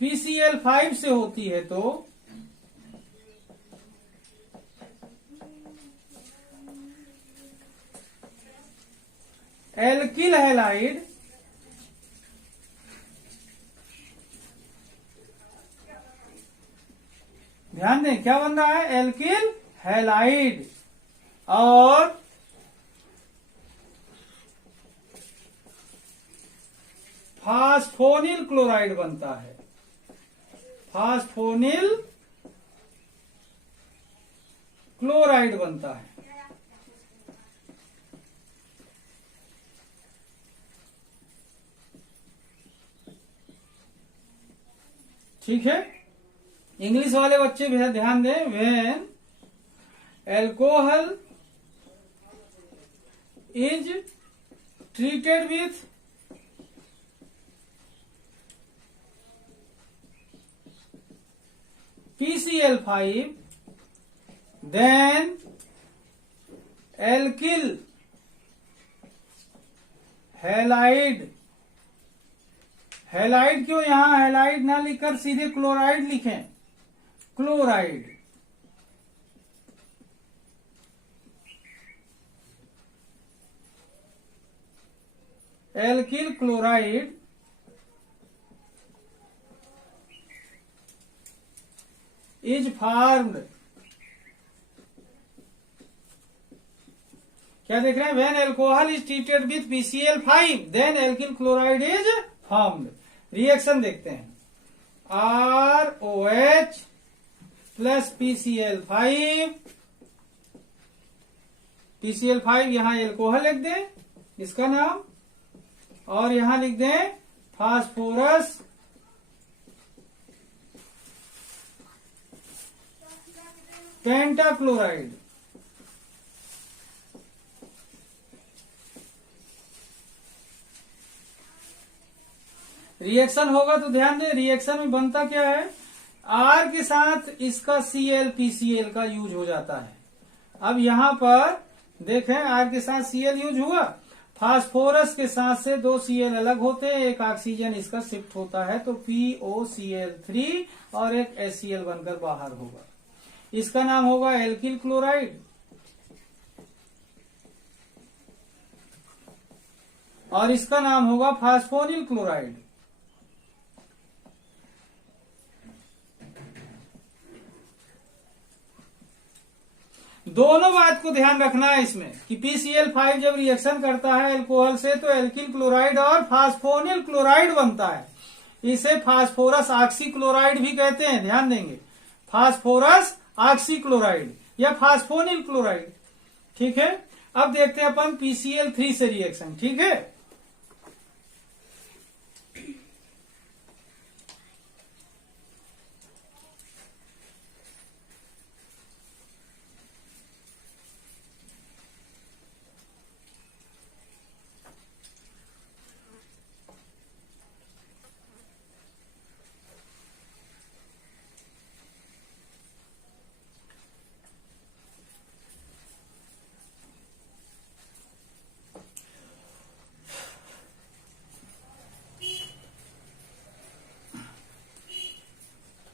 PCl5 से होती है तो एल्किल हैलाइड ध्यान दें क्या बन रहा है, एल्किल हैलाइड और फास्फोनिल क्लोराइड बनता है, फास्फोनिल क्लोराइड बनता है। ठीक है, इंग्लिश वाले बच्चे भी ध्यान दें, when alcohol is treated with PCl5 then alkyl halide, halide क्यों, यहां हैलाइड ना लिखकर सीधे क्लोराइड लिखें, chloride. Alkyl chloride is formed, क्या देख रहे हैं, when alcohol is treated with PCl5 then alkyl chloride is formed. Reaction देखते हैं, ROH प्लस PCl5, PCl5 यहां एल्कोहल लिख दें इसका नाम, और यहां लिख दें फास्फोरस पेंटाक्लोराइड। रिएक्शन होगा तो ध्यान दें, रिएक्शन में बनता क्या है, R के साथ इसका Cl PCl का यूज हो जाता है। अब यहां पर देखें R के साथ Cl यूज हुआ, फास्फोरस के साथ से 2 Cl अलग होते हैं, एक ऑक्सीजन इसका शिफ्ट होता है तो POCl3 और एक HCl बनकर बाहर होगा, इसका नाम होगा एल्किल क्लोराइड। और इसका नाम होगा फास्फोनिल क्लोराइड। दोनों बात को ध्यान रखना है इसमें कि PCl5 जब रिएक्शन करता है अल्कोहल से तो एल्किल क्लोराइड और फास्फोनिल क्लोराइड बनता है, इसे फास्फोरस ऑक्सी क्लोराइड भी कहते हैं, ध्यान देंगे, फास्फोरस ऑक्सी क्लोराइड या फास्फोनिल क्लोराइड। ठीक है, अब देखते हैं अपन PCl3 से रिएक्शन। ठीक है,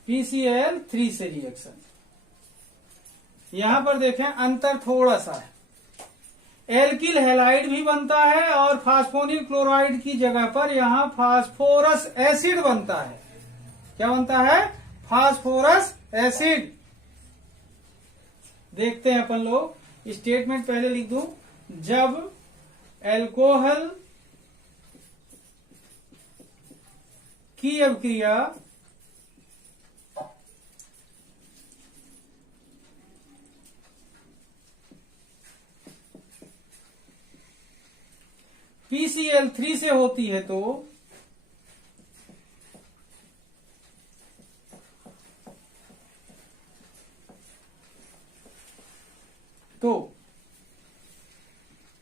PCl3 से रिएक्शन, यहां पर देखें अंतर थोड़ा सा है, एल्किल हैलाइड भी बनता है और फास्फोनिल क्लोराइड की जगह पर यहां फास्फोरस एसिड बनता है। क्या बनता है, फास्फोरस एसिड। देखते हैं अपन लोग, स्टेटमेंट पहले लिख दूं, जब एल्कोहल की अभिक्रिया PCl3 से होती है तो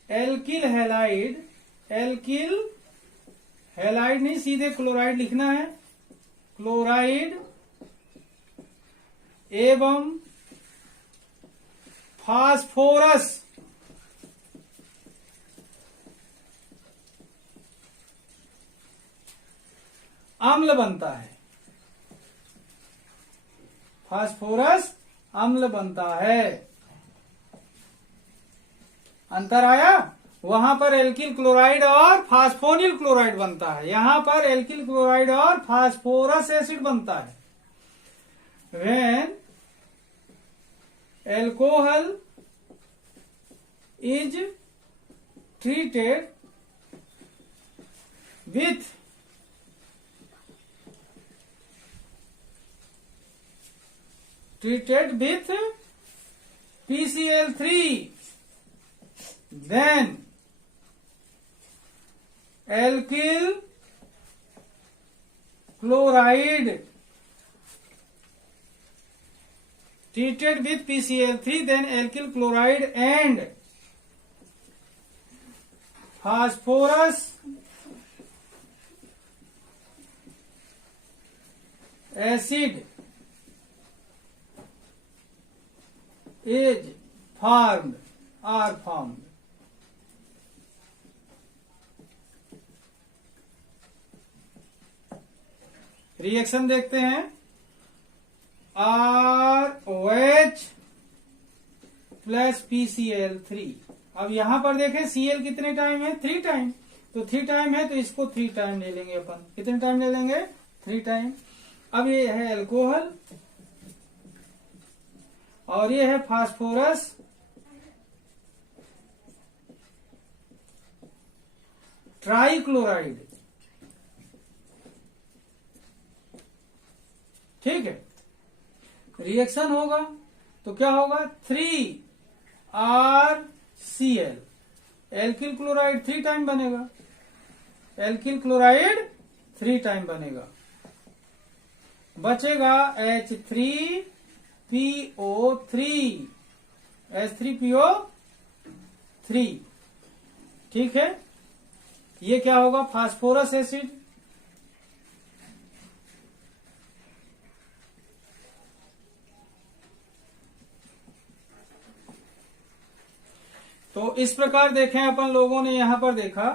एल्किल हैलाइड नहीं, सीधे क्लोराइड लिखना है। क्लोराइड एवं फास्फोरस अम्ल बनता है। फास्फोरस अम्ल बनता है। अंतर आया? वहां पर एल्किल क्लोराइड और फास्फोनिल क्लोराइड बनता है, यहां पर एल्किल क्लोराइड और फास्फोरस एसिड बनता है। When alcohol is treated with PCl3, then alkyl chloride treated with PCl3, then alkyl chloride and phosphorus acid is formed. Reaction देखते हैं। ROH plus PCl3। अब यहां पर देखें Cl कितने टाइम है? 3 टाइम। तो 3 टाइम है तो इसको 3 टाइम ले लेंगे अपन। कितने टाइम ले लेंगे? 3 टाइम। अब ये है अल्कोहल और ये है फास्फोरस ट्राइक्लोराइड। ठीक है, रिएक्शन होगा तो क्या होगा? 3RCl, एल्किल क्लोराइड 3 टाइम बनेगा। एल्किल क्लोराइड 3 टाइम बनेगा। बचेगा H3PO3, H3PO3। ठीक है, ये क्या होगा? Phosphorus acid. तो इस प्रकार देखें अपन लोगों ने यहां पर देखा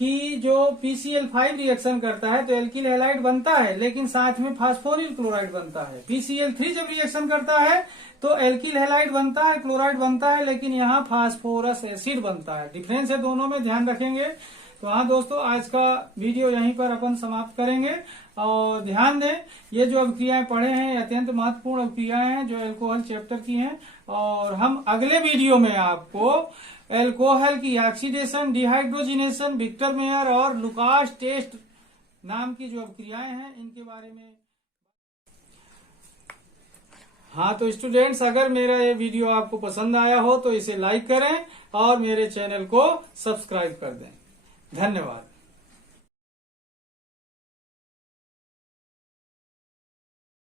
कि जो PCl5 रिएक्शन करता है तो एल्किल हैलाइड बनता है, लेकिन साथ में फास्फोनिल क्लोराइड बनता है। PCl3 जब रिएक्शन करता है तो एल्किल हैलाइड बनता है, क्लोराइड बनता है, लेकिन यहाँ फास्फोरस एसिड बनता है। डिफरेंस है दोनों में, ध्यान रखेंगे। तो हाँ दोस्तों, आज का वीडियो यहीं पर अपन समाप्त करेंगे। और ध्यान दें, ये जो अभिक्रियाएं पढ़े हैं अत्यंत महत्वपूर्ण अभिक्रियाएं हैं जो एल्कोहल चैप्टर की हैं। और हम अगले वीडियो में आपको एल्कोहल की ऑक्सीडेशन, डिहाइड्रोजिनेशन, विक्टर मेयर और लुकास टेस्ट नाम की जो अभिक्रियाएं हैं इनके बारे में। हाँ तो स्टूडेंट्स, अगर मेरा ये वीडियो आपको पसंद आया हो तो इसे लाइक करें और मेरे चैनल को सब्सक्राइब कर दें। धन्यवाद।